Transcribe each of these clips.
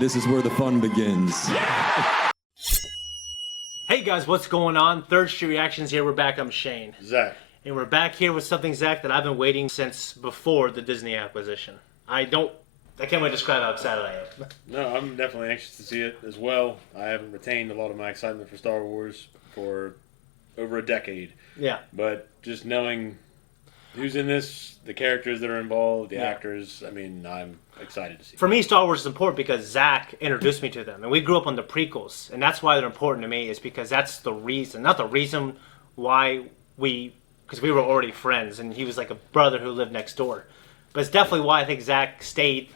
This is where the fun begins. Hey guys, what's going on? Third Street Reactions here. We're back. I'm Shane. Zakk. And we're back here with something, Zakk, that I've been waiting since before the Disney acquisition. I can't wait to describe how excited I am. No, I'm definitely anxious to see it as well. I haven't retained a lot of my excitement for Star Wars for over a decade. Yeah. But just knowing who's in this, the characters that are involved, the actors, I mean, I'm excited to see it. For me, Star Wars is important because Zakk introduced me to them. And we grew up on the prequels. And that's why they're important to me, is because that's the reason, not the reason why because we were already friends. And he was like a brother who lived next door. But it's definitely why I think Zakk stayed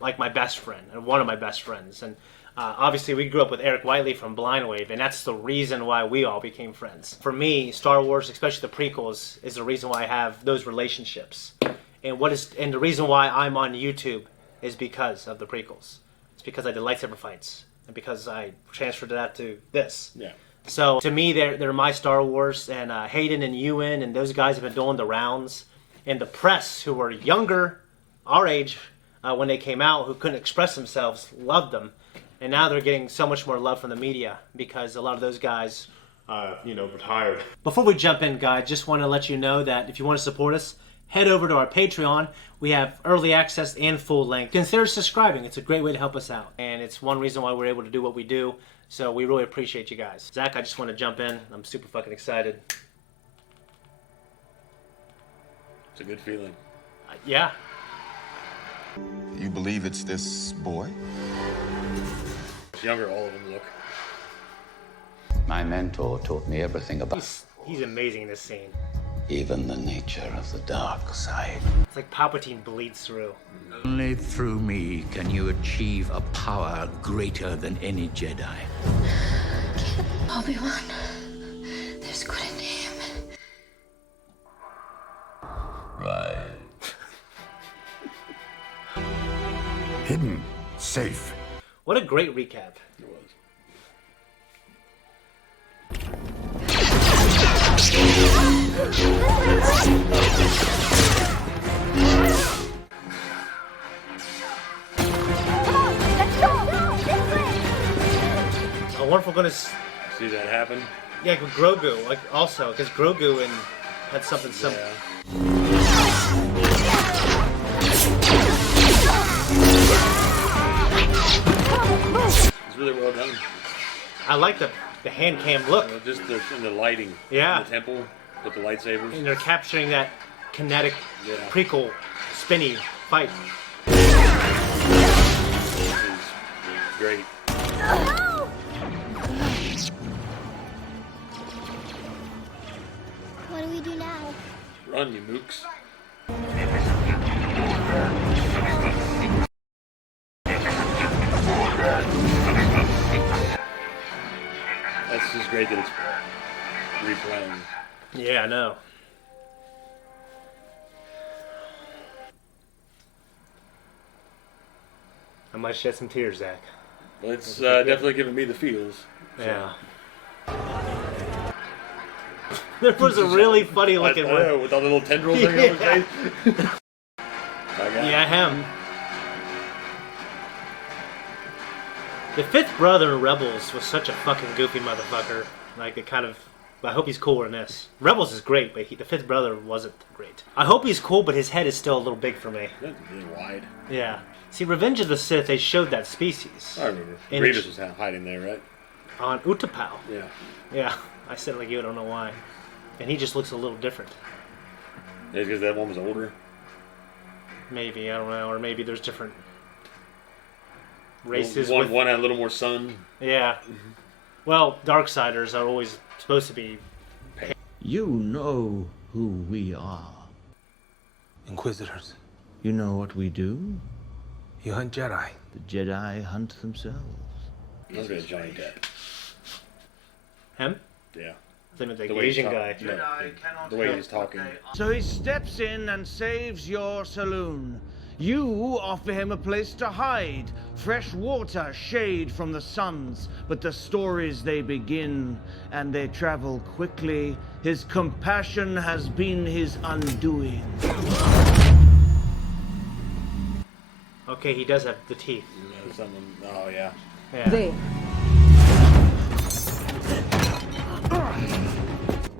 like my best friend and one of my best friends. And obviously we grew up with Eric Whiteley from Blind Wave, and that's the reason why we all became friends. For me, Star Wars, especially the prequels, is the reason why I have those relationships. And the reason why I'm on YouTube is because of the prequels. It's because I did lightsaber fights and because I transferred that to this. Yeah. So to me, they're my Star Wars, and Hayden and Ewan and those guys have been doing the rounds. And the press, who were younger, our age, when they came out, who couldn't express themselves, loved them. And now they're getting so much more love from the media because a lot of those guys, retired. Before we jump in, guys, just want to let you know that if you want to support us, head over to our Patreon. We have early access and full length. Consider subscribing. It's a great way to help us out. And it's one reason why we're able to do what we do. So we really appreciate you guys. Zakk, I just want to jump in. I'm super fucking excited. It's a good feeling. Yeah. You believe it's this boy? It's younger, all of them look. My mentor taught me everything about He's amazing in this scene. even the nature of the dark side. It's like Palpatine bleeds through. Only through me can you achieve a power greater than any Jedi. Obi-Wan, there's good in him. Right. Hidden, safe. What a great recap. It was. I wonder if we're gonna See that happen? with Grogu, like also because Grogu had something similar. Yeah. It's really well done. I like the hand cam look, Just in the lighting. Yeah. In the temple with the lightsabers. and they're capturing that kinetic Yeah. prequel spinny fight. It's great. What do we do now? Run, you mooks. That's just great that it's replaying. Yeah, I know. I might shed some tears, Zakk. Well, it's definitely giving me the feels. Yeah. There was a really funny looking one. With all the little tendrils thing on his face. Yeah, him. The fifth brother in Rebels was such a fucking goofy motherfucker. Like, it kind of... I hope he's cooler in this. Rebels is great, but the fifth brother wasn't great. I hope he's cool, but his head is still a little big for me. That's really wide. Yeah. See, Revenge of the Sith, they showed that species. I remember. And Grievous was hiding there, right? on Utapau. Yeah. Yeah. I said it like you, I don't know why. And he just looks a little different. Maybe because that one was older. Maybe, I don't know. Or maybe there's different races. One had a little more sun. Yeah. Well, Darksiders are always supposed to be... You know who we are. Inquisitors. You know what we do? You hunt Jedi. The Jedi hunt themselves. That was really Johnny Depp. Him? Yeah. The way Asian he's guy. No, the way he's talking. So he steps in and saves your saloon. You offer him a place to hide, fresh water, shade from the suns. But the stories they begin, and they travel quickly. His compassion has been his undoing. Okay, he does have the teeth. Someone. Oh yeah. Yeah. There.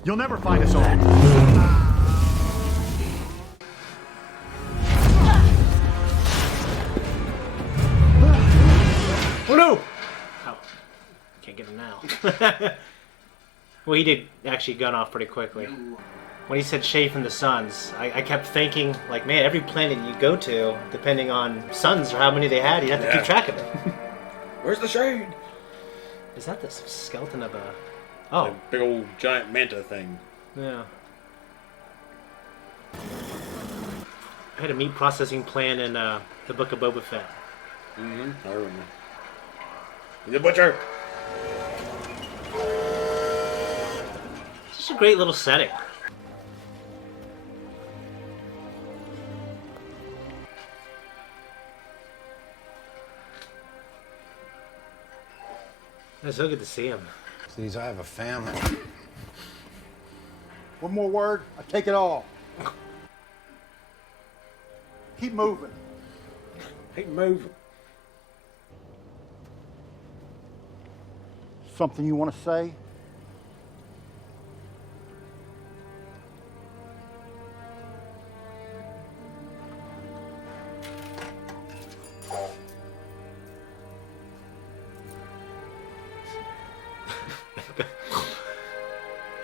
You'll never find us all. Oh no! Oh, can't get him now. Well, he did actually gun off pretty quickly. When he said shade from the suns, I kept thinking, like, man, every planet you go to, depending on suns or how many they had, you'd have to keep track of it. Where's the shade? Is that the skeleton of a... Oh. That big old giant manta thing. Yeah. I had a meat processing plant in the Book of Boba Fett. Mm-hmm. I remember. He's a butcher. It's just a great little setting. It's so good to see him. Please, I have a family. One more word, I take it all. Keep moving. Keep moving. Something you want to say?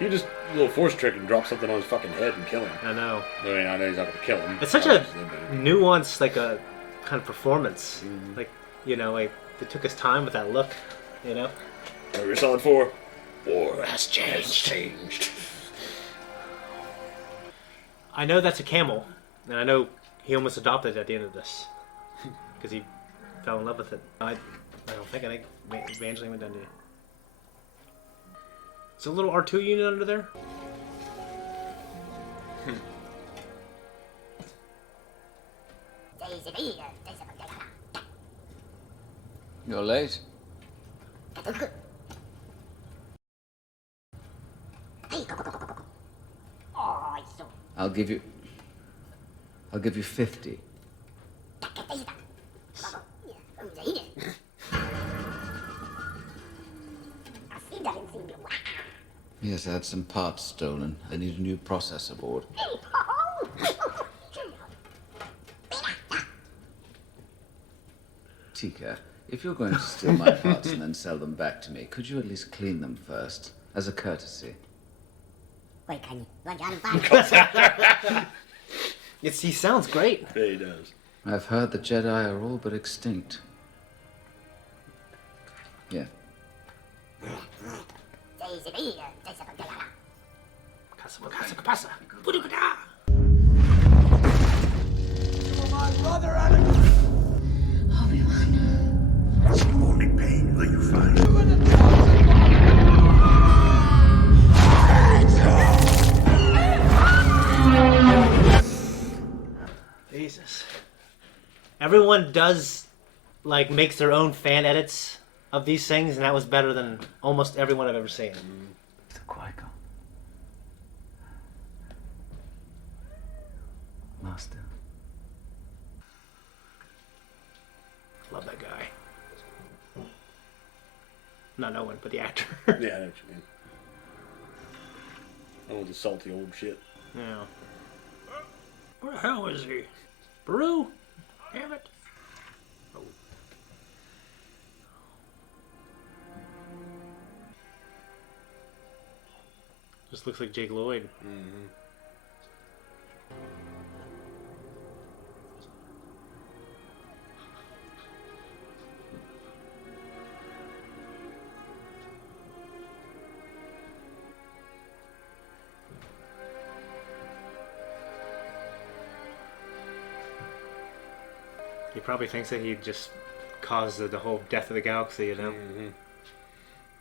You just a little force trick and drop something on his fucking head and kill him. I know. I mean, I know he's not gonna kill him. It's such a nuanced, like, a kind of performance. Like, you know, like, they took his time with that look, you know? What you're solid for? War has changed. I know that's a camel, and I know he almost adopted it at the end of this. Because he fell in love with it. I think Evangeline went down to you. Is there a little R2 unit under there? You're late. I'll give you 50. Yes, I had some parts stolen. I need a new processor board. Tika, if you're going to steal my parts and then sell them back to me, could you at least clean them first, as a courtesy? He sounds great. Yeah, he does. I've heard the Jedi are all but extinct. Yeah. Only pain will you find. Jesus. Everyone does, like, makes their own fan edits of these things, and that was better than almost everyone I've ever seen. The Qui-Gon. Master. Love that guy. Not Owen, but the actor. Yeah, I know what you mean. I want the salty old shit. Yeah. Where the hell is he? Peru? Damn it. Oh. Just looks like Jake Lloyd. Mm-hmm. He probably thinks that he just caused the whole death of the galaxy, you know? Mm-hmm.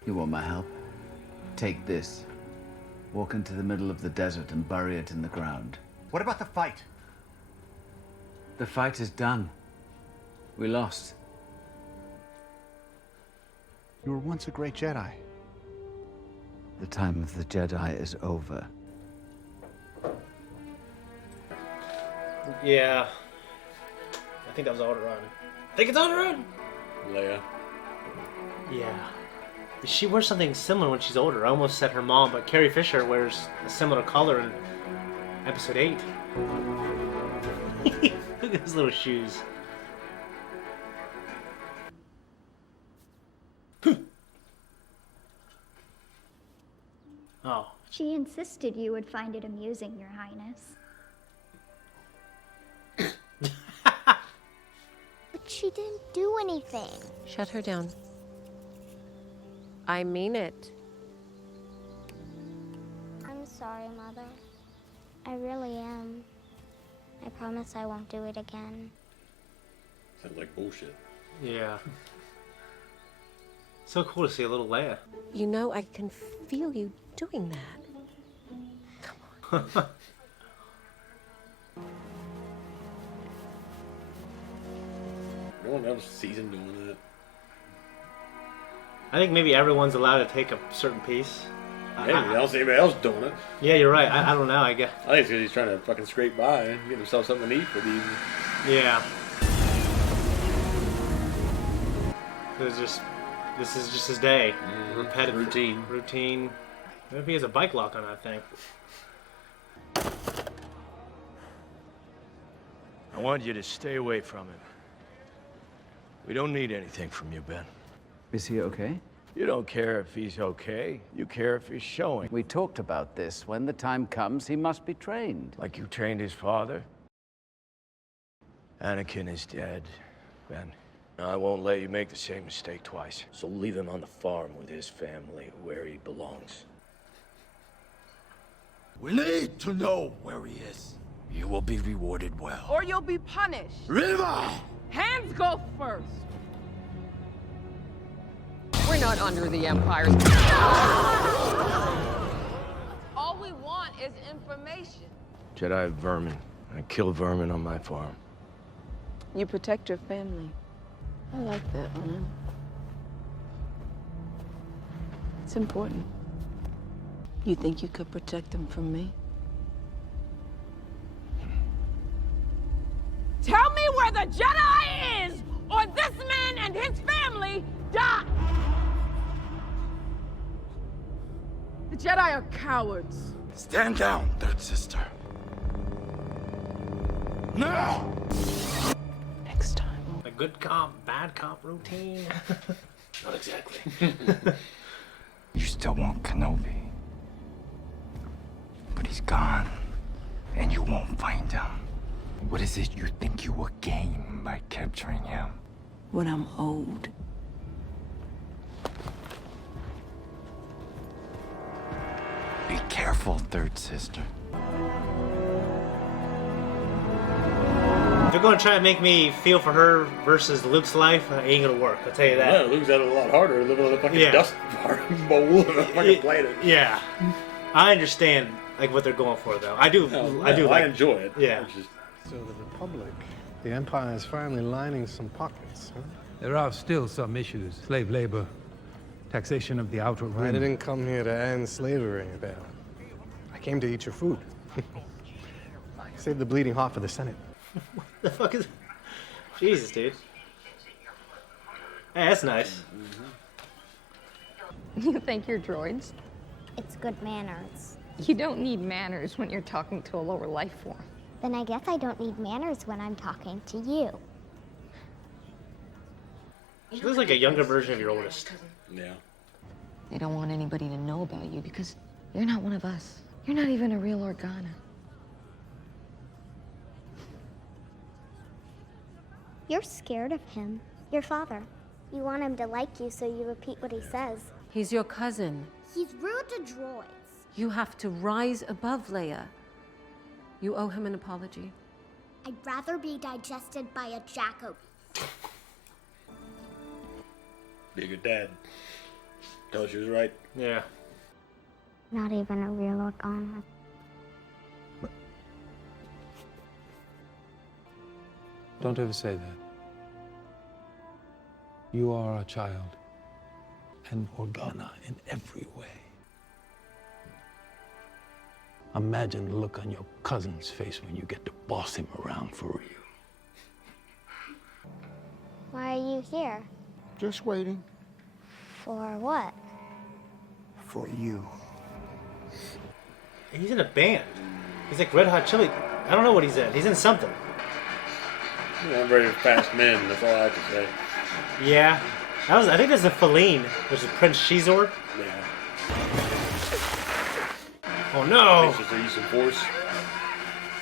You want my help? Take this. Walk into the middle of the desert and bury it in the ground. What about the fight? The fight is done. We lost. You were once a great Jedi. The time of the Jedi is over. Yeah. I think that was Alderaan. Think it's on her own. Leia. Yeah. She wears something similar when she's older. I almost said her mom, but Carrie Fisher wears a similar color in episode 8. Look at his little shoes. Oh. She insisted you would find it amusing, Your Highness. But she didn't do anything. Shut her down. I mean it. I'm sorry, Mother. I really am. I promise I won't do it again. Sounds like bullshit. Yeah. So cool to see a little Leia. You know, I can feel you doing that. Come on. No one else sees him doing that. I think maybe everyone's allowed to take a certain piece. Maybe I don't see anybody else doing it. Yeah, you're right. I don't know. I guess. I think it's because he's trying to fucking scrape by and get himself something to eat for the evening. Yeah. This is just his day. Repetitive. Routine. Maybe he has a bike lock on that thing. I want you to stay away from him. We don't need anything from you, Ben. Is he okay? You don't care if he's okay. You care if he's showing. We talked about this. When the time comes, he must be trained. Like you trained his father? Anakin is dead, Ben. I won't let you make the same mistake twice. So leave him on the farm with his family, where he belongs. We need to know where he is. You will be rewarded well. Or you'll be punished. River! Hands go first. We're not under the Empire's. All we want is information. Jedi vermin. I kill vermin on my farm. You protect your family. I like that, man. It's important. You think you could protect them from me? Tell me where the Jedi is, or this man and his family die! The Jedi are cowards. Stand down, third sister. Now! Next time. A good cop, bad cop routine. Not exactly. You still want Kenobi. But he's gone, and you won't find him. What is it you think you will gain by capturing him? When I'm old. Be careful, third sister. If they're going to try to make me feel for her versus Luke's life, it ain't going to work. I'll tell you that. Yeah, Luke's had it a lot harder living on a fucking dust bowl of a fucking planet. Yeah. I understand like what they're going for, though. I do. I enjoy it. Yeah. So the Republic, the Empire is finally lining some pockets, huh? There are still some issues. Slave labor, taxation of the outer rim. I didn't come here to end slavery, Baron. I came to eat your food. Save the bleeding heart for the Senate. What the fuck is... Jesus, dude. Hey, that's nice. You think you're droids? It's good manners. You don't need manners when you're talking to a lower life form. Then I guess I don't need manners when I'm talking to you. She looks like a younger version of your oldest. Yeah. They don't want anybody to know about you because you're not one of us. You're not even a real Organa. You're scared of him. Your father. You want him to like you, so you repeat what he says. He's your cousin. He's rude to droids. You have to rise above Leia. You owe him an apology. I'd rather be digested by a jackal. Be a good dad. Tell her she was right. Yeah. Not even a real Organa. Don't ever say that. You are a child, and Organa in every way. Imagine the look on your cousin's face when you get to boss him around for real. Why are you here? Just waiting For what? for you. He's in a band. He's like Red Hot Chili. I don't know what he's in. He's in something. I'm very fast men. That's all I can say. Yeah. I think there's a Feline, which is Prince Shizor. Yeah. Oh no! Makes her use some force.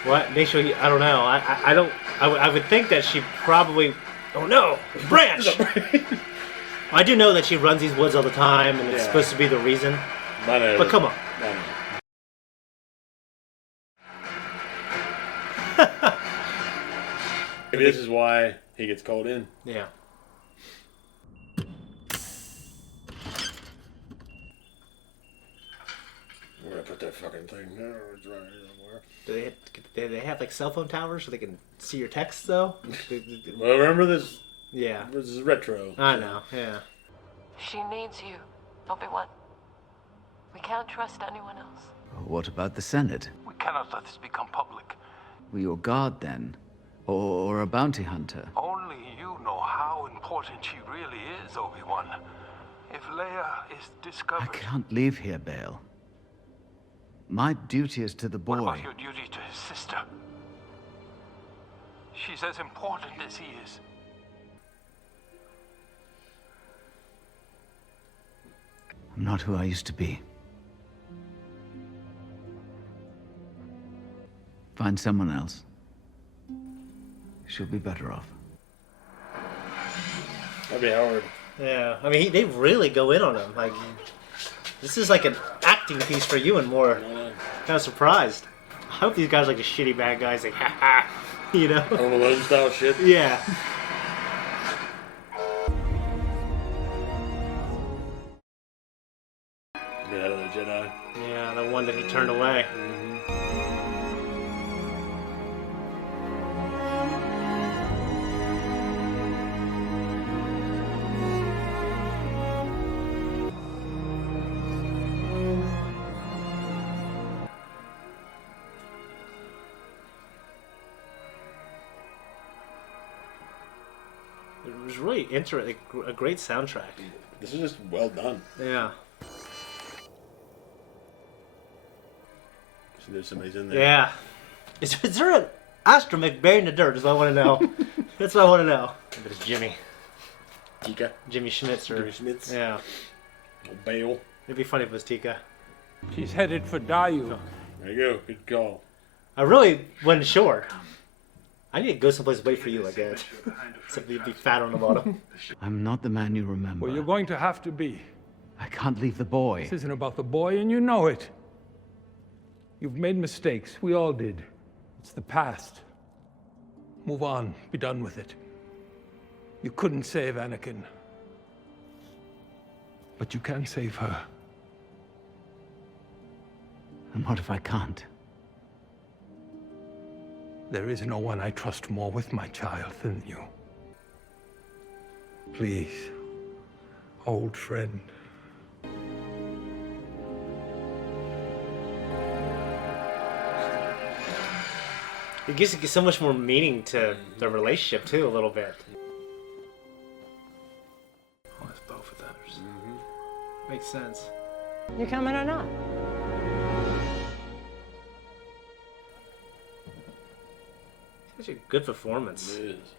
What? Make sure I don't know. I don't. I would think that she probably. Oh no! Branch! I do know that she runs these woods all the time, and it's supposed to be the reason. But come on. Maybe this is why he gets called in. Yeah. Where did I put that fucking thing? No, it's right here somewhere. Do they have like cell phone towers so they can see your texts though? Well, remember this? Yeah. This is retro. I know. Yeah. She needs you, Obi-Wan. We can't trust anyone else. What about the Senate? We cannot let this become public. Were you a guard then? Or a bounty hunter? Only you know how important she really is, Obi-Wan. If Leia is discovered... I can't leave here, Bail. My duty is to the boy. What about your duty to his sister? She's as important as he is. I'm not who I used to be. Find someone else. She'll be better off. That'd be hard. Yeah. I mean, they really go in on him. Like, this is like an acting piece for you and more. Kind of surprised. I hope these guys are like the shitty bad guys. Like, ha ha. You know? Home Alone style shit. Yeah. Yeah, the Jedi. Yeah, the one that he turned away. It was really interesting, a great soundtrack. This is just well done. Yeah. So there's somebody's in there. Yeah. Is there an astromech buried in the dirt? Is what I want to know. That's what I want to know. But it's Jimmy. Tika. Jimmy Schmitz. Jimmy Schmitz. Yeah. Bale. It'd be funny if it was Tika. She's headed for Dayu. There you go. Good call. I really wasn't sure. I need to go someplace wait for you, I guess. Except you'd be fat on the bottom. I'm not the man you remember. Well, you're going to have to be. I can't leave the boy. This isn't about the boy, and you know it. You've made mistakes. We all did. It's the past. Move on. Be done with it. You couldn't save Anakin. But you can save her. And what if I can't? There is no one I trust more with my child than you. Please, old friend. It gives so much more meaning to the relationship, too, a little bit. Oh, it's both of those. Makes sense. You coming or not? Such a good performance. It is.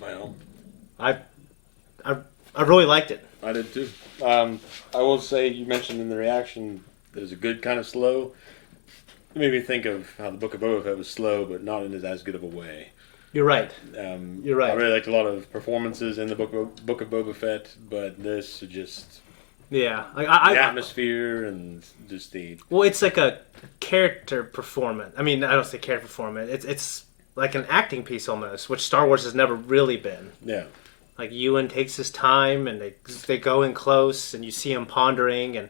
Well, I really liked it. I did too. I will say, you mentioned in the reaction that it was a good kind of slow. It made me think of how the Book of Boba Fett was slow, but not in as good of a way. You're right. You're right. I really liked a lot of performances in the Book of Boba Fett, but this just Yeah, like the atmosphere and just the well, it's like a character performance. I mean, I don't say character performance. It's like an acting piece almost, which Star Wars has never really been. Yeah. Like Ewan takes his time, and they go in close, and you see him pondering, and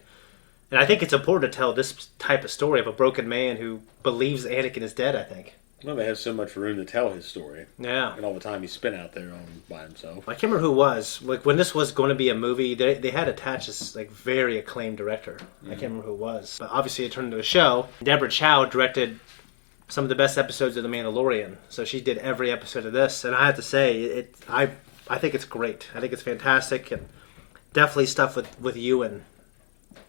I think it's important to tell this type of story of a broken man who believes Anakin is dead. I think Well, they have so much room to tell his story. Yeah. And all the time he spent out there by himself. I can't remember who it was. Like when this was going to be a movie, they had attached this like very acclaimed director. I can't remember who it was, but obviously it turned into a show. Deborah Chow directed some of the best episodes of The Mandalorian, so she did every episode of this, and I have to say, I think it's great. I think it's fantastic, and definitely stuff with Ewan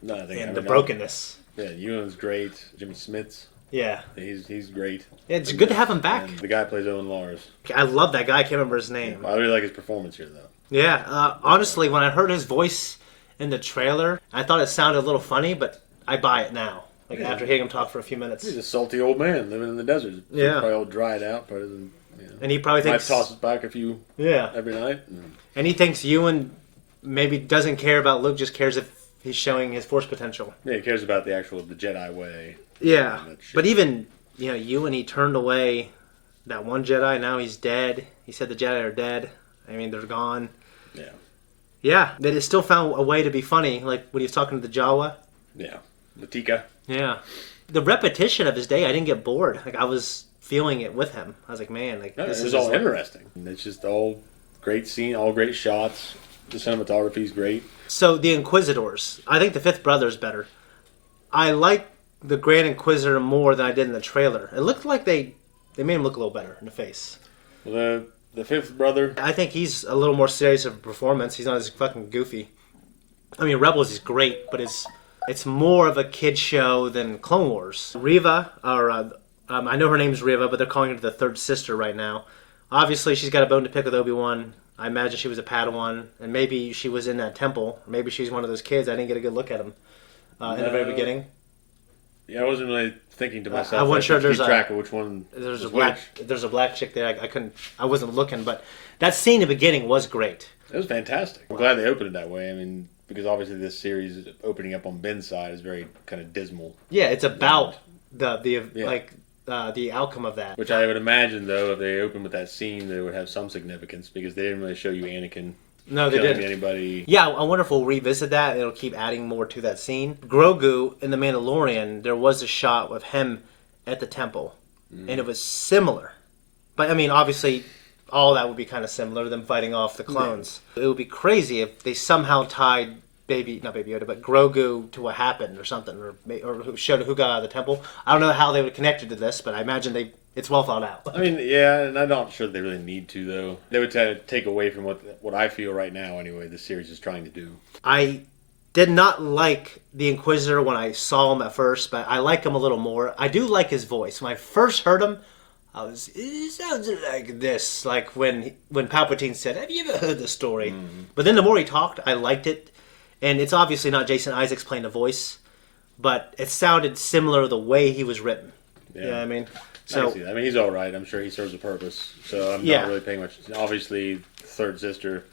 and the brokenness. Yeah, Ewan's great. Jimmy Smits. Yeah. He's great. Yeah, it's good to have him back. And the guy plays Owen Lars. I love that guy. I can't remember his name. I really like his performance here, though. Yeah, honestly, when I heard his voice in the trailer, I thought it sounded a little funny, but I buy it now. Like after hearing him talk for a few minutes. He's a salty old man living in the desert. Yeah. Probably all dried out. Probably doesn't, and he probably thinks... might toss us back a few every night. And he thinks Ewan maybe doesn't care about Luke, just cares if he's showing his Force potential. Yeah, he cares about the Jedi way. Yeah, but even, Ewan, he turned away that one Jedi, now he's dead. He said the Jedi are dead. I mean, they're gone. Yeah. Yeah, but it still found a way to be funny, like when he was talking to the Jawa. Yeah, Latika. Yeah. The repetition of his day, I didn't get bored. Like, I was feeling it with him. I was like, man, like this is all interesting. It's just all great scene, all great shots. The cinematography is great. So, the Inquisitors. I think the Fifth Brother is better. I like the Grand Inquisitor more than I did in the trailer. It looked like they made him look a little better in the face. Well, the Fifth Brother... I think he's a little more serious of a performance. He's not as fucking goofy. I mean, Rebels is great, but it's more of a kid show than Clone Wars. Reva, or I know her name's Reva, but they're calling her the third sister right now. Obviously, she's got a bone to pick with Obi-Wan. I imagine she was a Padawan, and maybe she was in that temple. Or maybe she's one of those kids. I didn't get a good look at him in the very beginning. Yeah, I wasn't really thinking to myself. I wasn't sure there's track of which one. There's a black chick there. I wasn't looking, but that scene in the beginning was great. It was fantastic. I'm glad they opened it that way. I mean, because obviously this series opening up on Ben's side is very kind of dismal. Yeah, it's about the outcome of that. Which I would imagine, though, if they opened with that scene, they would have some significance because they didn't really show you Anakin. No, they didn't. Anybody. Yeah, I wonder if we'll revisit that. It'll keep adding more to that scene. Grogu in The Mandalorian, there was a shot with him at the temple, and it was similar. But I mean, obviously, all that would be kind of similar to them fighting off the clones. Yeah. It would be crazy if they somehow tied not Baby Yoda, but Grogu to what happened or something, or showed who got out of the temple. I don't know how they would connect it to this, but I imagine it's well thought out. I mean, yeah, and I'm not sure they really need to, though. They would take away from what I feel right now, anyway, the series is trying to do. I did not like the Inquisitor when I saw him at first, but I like him a little more. I do like his voice. When I first heard him, it sounds like this, like when Palpatine said, "Have you ever heard the story?" Mm-hmm. But then the more he talked, I liked it. And it's obviously not Jason Isaacs playing the voice, but it sounded similar the way he was written. Yeah. You know what I mean? So, I mean, he's all right. I'm sure he serves a purpose. So I'm not really paying much. Obviously, third sister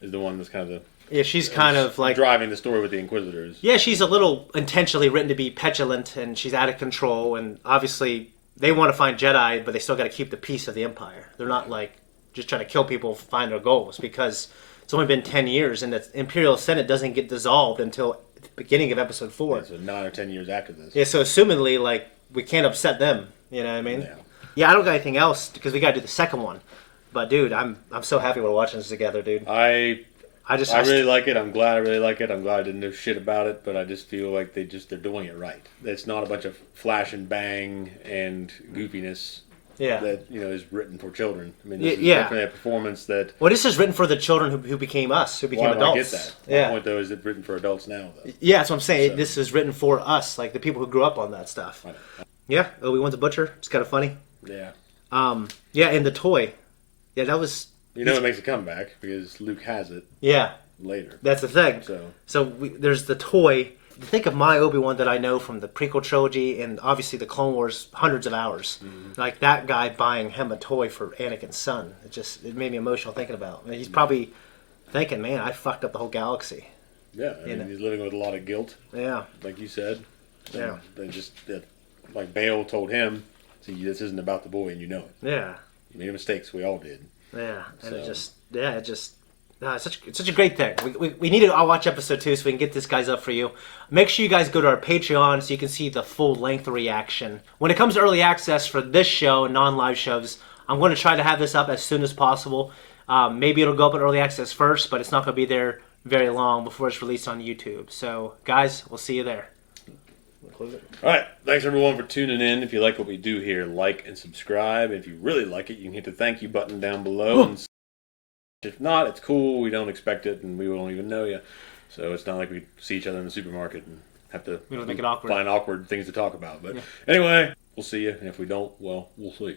is the one that's kind of she's kind of like driving the story with the Inquisitors. Yeah, she's a little intentionally written to be petulant, and she's out of control. And obviously, they want to find Jedi, but they still got to keep the peace of the Empire. They're not like just trying to kill people, find their goals, because it's only been 10 years, and the Imperial Senate doesn't get dissolved until the beginning of Episode 4. Yeah, so 9 or 10 years after this. Yeah, so assumingly, like, we can't upset them. You know what I mean? Yeah, I don't got anything else, because we got to do the second one. But, dude, I'm so happy we're watching this together, dude. I really like it. I'm glad I really like it. I'm glad I didn't know shit about it, but I just feel like they're doing it right. It's not a bunch of flash and bang and goofiness. Yeah. That is written for children. I mean, this is definitely a performance that. Well, this is written for the children who became us, who became adults. I get that. My point though is it's written for adults now, though. Yeah, that's what I'm saying. So. This is written for us, like the people who grew up on that stuff. Yeah, Obi-Wan's a butcher. It's kind of funny. Yeah. Yeah, and the toy. Yeah, that was. It makes a comeback because Luke has it. Yeah. Later. That's the thing. So there's the toy. Think of my Obi-Wan that I know from the prequel trilogy and obviously the Clone Wars, hundreds of hours. Mm-hmm. Like that guy buying him a toy for Anakin's son. It made me emotional thinking about. I mean, he's probably thinking, man, I fucked up the whole galaxy. Yeah, I mean, he's living with a lot of guilt. Yeah. Like you said. Yeah. Like Bale told him, see, this isn't about the boy and you know it. Yeah. You made mistakes, we all did. Yeah. And It's such a great thing. We need to watch episode 2 so we can get this guys up for you. Make sure you guys go to our Patreon so you can see the full length reaction. When it comes to early access for this show and non-live shows, I'm going to try to have this up as soon as possible. Maybe it'll go up in early access first, but it's not going to be there very long before it's released on YouTube. So, guys, we'll see you there. All right. Thanks, everyone, for tuning in. If you like what we do here, like and subscribe. If you really like it, you can hit the thank you button down below. And if not, it's cool. We don't expect it, and we won't even know you. So it's not like we see each other in the supermarket and have to We don't make it awkward. find awkward things to talk about. But anyway, we'll see you. And if we don't, well, we'll see you.